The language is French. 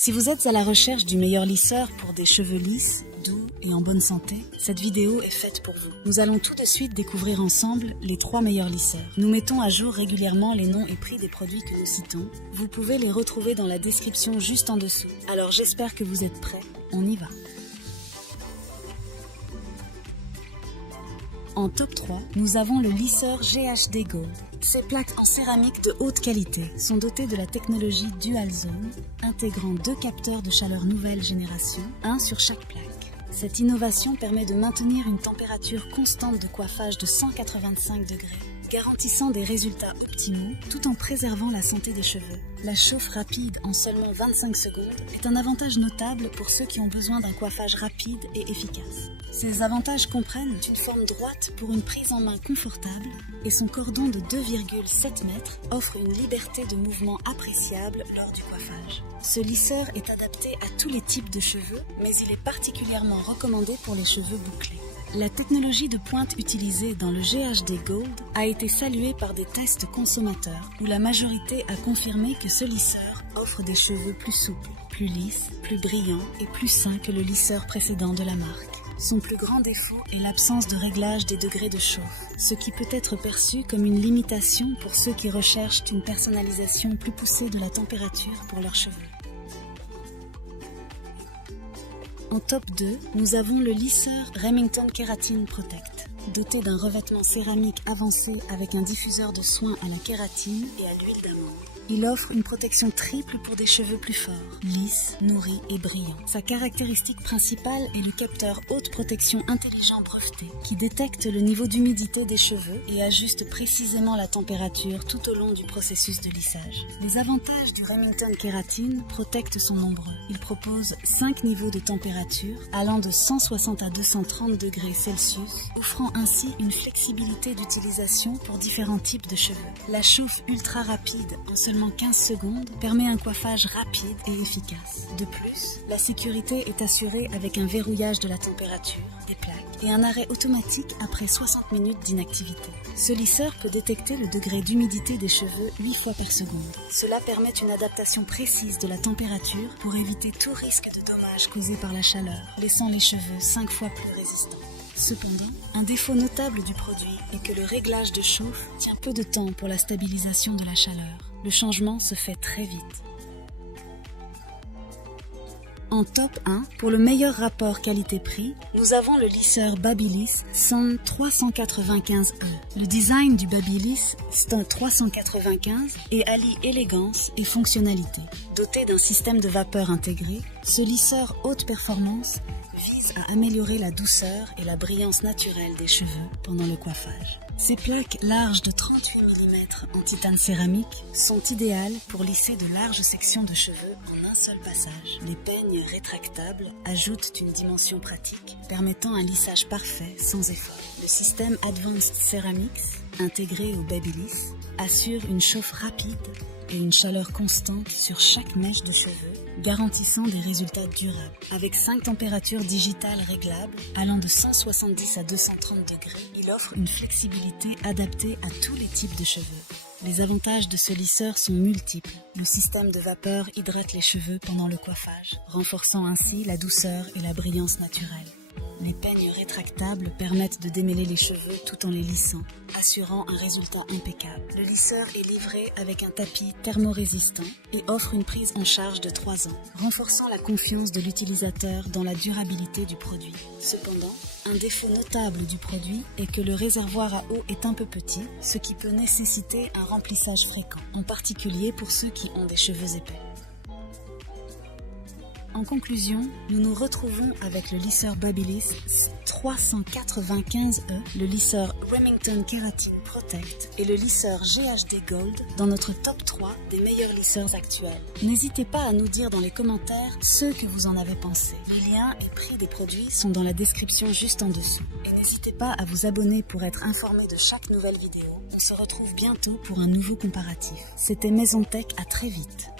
Si vous êtes à la recherche du meilleur lisseur pour des cheveux lisses, doux et en bonne santé, cette vidéo est faite pour vous. Nous allons tout de suite découvrir ensemble les 3 meilleurs lisseurs. Nous mettons à jour régulièrement les noms et prix des produits que nous citons. Vous pouvez les retrouver dans la description juste en dessous. Alors j'espère que vous êtes prêts, on y va. En top 3, nous avons le lisseur GHD Gold. Ces plaques en céramique de haute qualité sont dotées de la technologie Dual Zone, intégrant 2 capteurs de chaleur nouvelle génération, un sur chaque plaque. Cette innovation permet de maintenir une température constante de coiffage de 185 degrés, garantissant des résultats optimaux tout en préservant la santé des cheveux. La chauffe rapide en seulement 25 secondes est un avantage notable pour ceux qui ont besoin d'un coiffage rapide et efficace. Ces avantages comprennent une forme droite pour une prise en main confortable et son cordon de 2,7 mètres offre une liberté de mouvement appréciable lors du coiffage. Ce lisseur est adapté à tous les types de cheveux, mais il est particulièrement recommandé pour les cheveux bouclés. La technologie de pointe utilisée dans le GHD Gold a été saluée par des tests consommateurs où la majorité a confirmé que ce lisseur offre des cheveux plus souples, plus lisses, plus brillants et plus sains que le lisseur précédent de la marque. Son plus grand défaut est l'absence de réglage des degrés de chauffe, ce qui peut être perçu comme une limitation pour ceux qui recherchent une personnalisation plus poussée de la température pour leurs cheveux. En top 2, nous avons le lisseur Remington Keratin Protect. Doté d'un revêtement céramique avancé avec un diffuseur de soins à la kératine et à l'huile d'amande. Il offre une protection triple pour des cheveux plus forts, lisses, nourris et brillants. Sa caractéristique principale est le capteur haute protection intelligent breveté qui détecte le niveau d'humidité des cheveux et ajuste précisément la température tout au long du processus de lissage. Les avantages du Remington Keratin Protect sont nombreux. Il propose 5 niveaux de température allant de 160 à 230 degrés Celsius, offrant ainsi une flexibilité d'utilisation pour différents types de cheveux. La chauffe ultra rapide en seulement 15 secondes permet un coiffage rapide et efficace. De plus, la sécurité est assurée avec un verrouillage de la température, des plaques et un arrêt automatique après 60 minutes d'inactivité. Ce lisseur peut détecter le degré d'humidité des cheveux 8 fois par seconde. Cela permet une adaptation précise de la température pour éviter tout risque de dommages causés par la chaleur, laissant les cheveux 5 fois plus résistants. Cependant, un défaut notable du produit est que le réglage de chauffe tient peu de temps pour la stabilisation de la chaleur. Le changement se fait très vite. En top 1, pour le meilleur rapport qualité-prix, nous avons le lisseur Babyliss Sun 395E. Le design du Babyliss Sun 395 allie élégance et fonctionnalité. Doté d'un système de vapeur intégré, ce lisseur haute performance vise à améliorer la douceur et la brillance naturelle des cheveux pendant le coiffage. Ces plaques larges de 38 mm en titane céramique sont idéales pour lisser de larges sections de cheveux en un seul passage. Les peignes rétractables ajoutent une dimension pratique permettant un lissage parfait sans effort. Le système Advanced Ceramics, intégré au Babyliss, assure une chauffe rapide et une chaleur constante sur chaque mèche de cheveux, garantissant des résultats durables. Avec 5 températures digitales réglables, allant de 170 à 230 degrés, il offre une flexibilité adaptée à tous les types de cheveux. Les avantages de ce lisseur sont multiples. Le système de vapeur hydrate les cheveux pendant le coiffage, renforçant ainsi la douceur et la brillance naturelle. Les peignes rétractables permettent de démêler les cheveux tout en les lissant, assurant un résultat impeccable. Le lisseur est livré avec un tapis thermorésistant et offre une prise en charge de 3 ans, renforçant la confiance de l'utilisateur dans la durabilité du produit. Cependant, un défaut notable du produit est que le réservoir à eau est un peu petit, ce qui peut nécessiter un remplissage fréquent, en particulier pour ceux qui ont des cheveux épais. En conclusion, nous nous retrouvons avec le lisseur Babyliss 395E, le lisseur Remington Keratin Protect et le lisseur GHD Gold dans notre top 3 des meilleurs lisseurs actuels. N'hésitez pas à nous dire dans les commentaires ce que vous en avez pensé. Les liens et prix des produits sont dans la description juste en dessous. Et n'hésitez pas à vous abonner pour être informé de chaque nouvelle vidéo. On se retrouve bientôt pour un nouveau comparatif. C'était Maison Tech, à très vite.